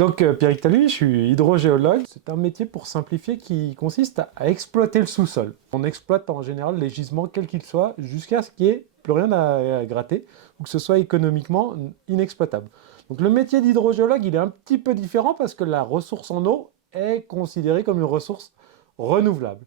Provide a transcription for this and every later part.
Donc, Pierrick Taluy, je suis hydrogéologue. C'est un métier, pour simplifier, qui consiste à exploiter le sous-sol. On exploite en général les gisements, quels qu'ils soient, jusqu'à ce qu'il n'y ait plus rien à gratter, ou que ce soit économiquement inexploitable. Donc le métier d'hydrogéologue, il est un petit peu différent parce que la ressource en eau est considérée comme une ressource renouvelable.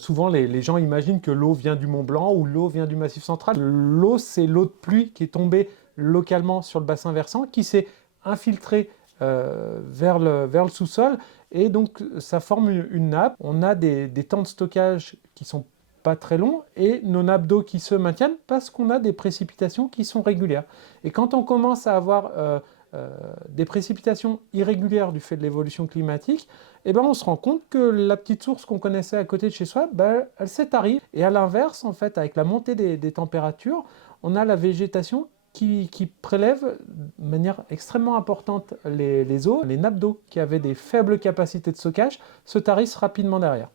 Souvent, les gens imaginent que l'eau vient du Mont Blanc ou l'eau vient du Massif central. L'eau, c'est l'eau de pluie qui est tombée localement sur le bassin versant, qui s'est infiltrée vers le sous-sol, et donc ça forme une nappe. On a des temps de stockage qui sont pas très longs, et nos nappes d'eau qui se maintiennent parce qu'on a des précipitations qui sont régulières. Et quand on commence à avoir des précipitations irrégulières du fait de l'évolution climatique, eh ben on se rend compte que la petite source qu'on connaissait à côté de chez soi, elle s'est tarie. Et à l'inverse, en fait, avec la montée des températures, on a la végétation qui prélève de manière extrêmement importante les eaux. Les nappes d'eau qui avaient des faibles capacités de stockage se tarissent rapidement derrière.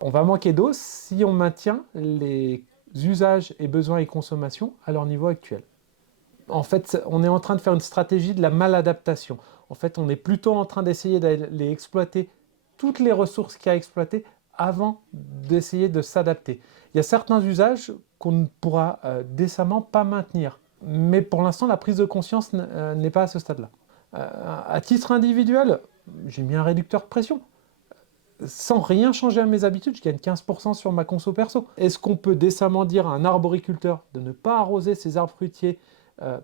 On va manquer d'eau si on maintient les usages et besoins et consommations à leur niveau actuel. En fait, on est en train de faire une stratégie de la maladaptation. En fait, on est plutôt en train d'essayer d'aller exploiter toutes les ressources qu'il y a à exploiter avant d'essayer de s'adapter. Il y a certains usages qu'on ne pourra décemment pas maintenir. Mais pour l'instant, la prise de conscience n'est pas à ce stade-là. À titre individuel, j'ai mis un réducteur de pression. Sans rien changer à mes habitudes, je gagne 15% sur ma conso perso. Est-ce qu'on peut décemment dire à un arboriculteur de ne pas arroser ses arbres fruitiers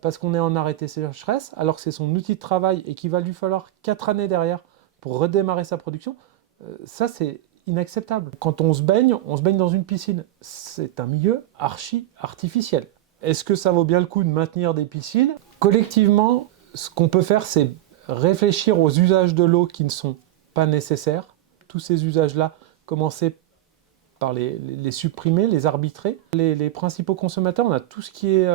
parce qu'on est en arrêté sécheresse, alors que c'est son outil de travail et qu'il va lui falloir 4 années derrière pour redémarrer sa production? Ça, c'est inacceptable. Quand on se baigne dans une piscine. C'est un milieu archi-artificiel. Est-ce que ça vaut bien le coup de maintenir des piscines? Collectivement, ce qu'on peut faire, c'est réfléchir aux usages de l'eau qui ne sont pas nécessaires. Tous ces usages-là, commencer par les supprimer, les arbitrer. Les principaux consommateurs, on a tout ce qui est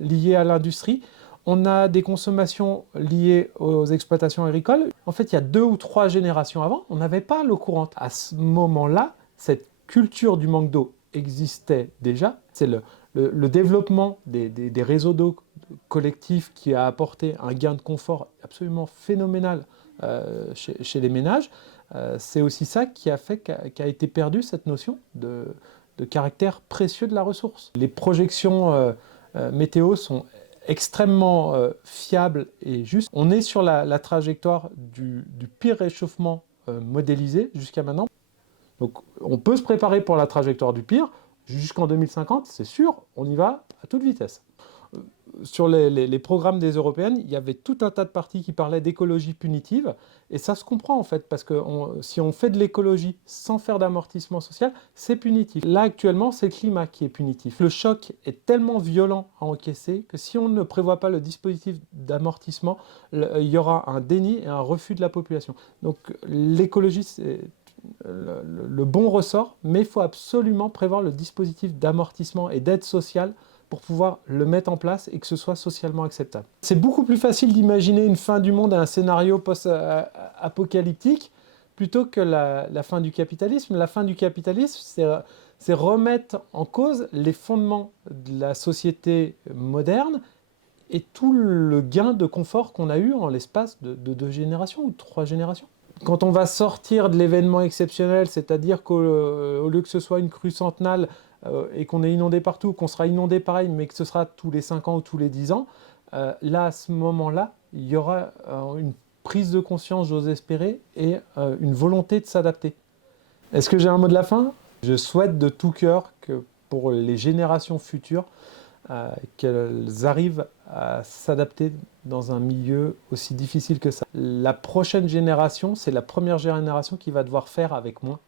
lié à l'industrie. On a des consommations liées aux exploitations agricoles. En fait, il y a 2 ou 3 générations avant, on n'avait pas l'eau courante. À ce moment-là, cette culture du manque d'eau existait déjà. C'est le développement des réseaux d'eau collectifs qui a apporté un gain de confort absolument phénoménal chez les ménages. C'est aussi ça qui a fait qu'a été perdue cette notion de caractère précieux de la ressource. Les projections météo sont extrêmement fiables et justes. On est sur la trajectoire du pire réchauffement modélisé jusqu'à maintenant. Donc on peut se préparer pour la trajectoire du pire. Jusqu'en 2050, c'est sûr, on y va à toute vitesse. Sur les programmes des européennes, il y avait tout un tas de parties qui parlaient d'écologie punitive, et ça se comprend en fait, parce que si on fait de l'écologie sans faire d'amortissement social, c'est punitif. Là actuellement, c'est le climat qui est punitif. Le choc est tellement violent à encaisser que si on ne prévoit pas le dispositif d'amortissement, il y aura un déni et un refus de la population. Donc l'écologie, c'est le bon ressort, mais il faut absolument prévoir le dispositif d'amortissement et d'aide sociale pour pouvoir le mettre en place et que ce soit socialement acceptable. C'est beaucoup plus facile d'imaginer une fin du monde à un scénario post-apocalyptique plutôt que la fin du capitalisme. La fin du capitalisme, c'est remettre en cause les fondements de la société moderne et tout le gain de confort qu'on a eu en l'espace de 2 générations ou 3 générations. Quand on va sortir de l'événement exceptionnel, c'est-à-dire qu'au lieu que ce soit une crue centenale et qu'on est inondé partout, qu'on sera inondé pareil, mais que ce sera tous les 5 ans ou tous les 10 ans, là, à ce moment-là, il y aura une prise de conscience, j'ose espérer, et une volonté de s'adapter. Est-ce que j'ai un mot de la fin? Je souhaite de tout cœur que pour les générations futures, qu'elles arrivent à s'adapter dans un milieu aussi difficile que ça. La prochaine génération, c'est la première génération qui va devoir faire avec moins.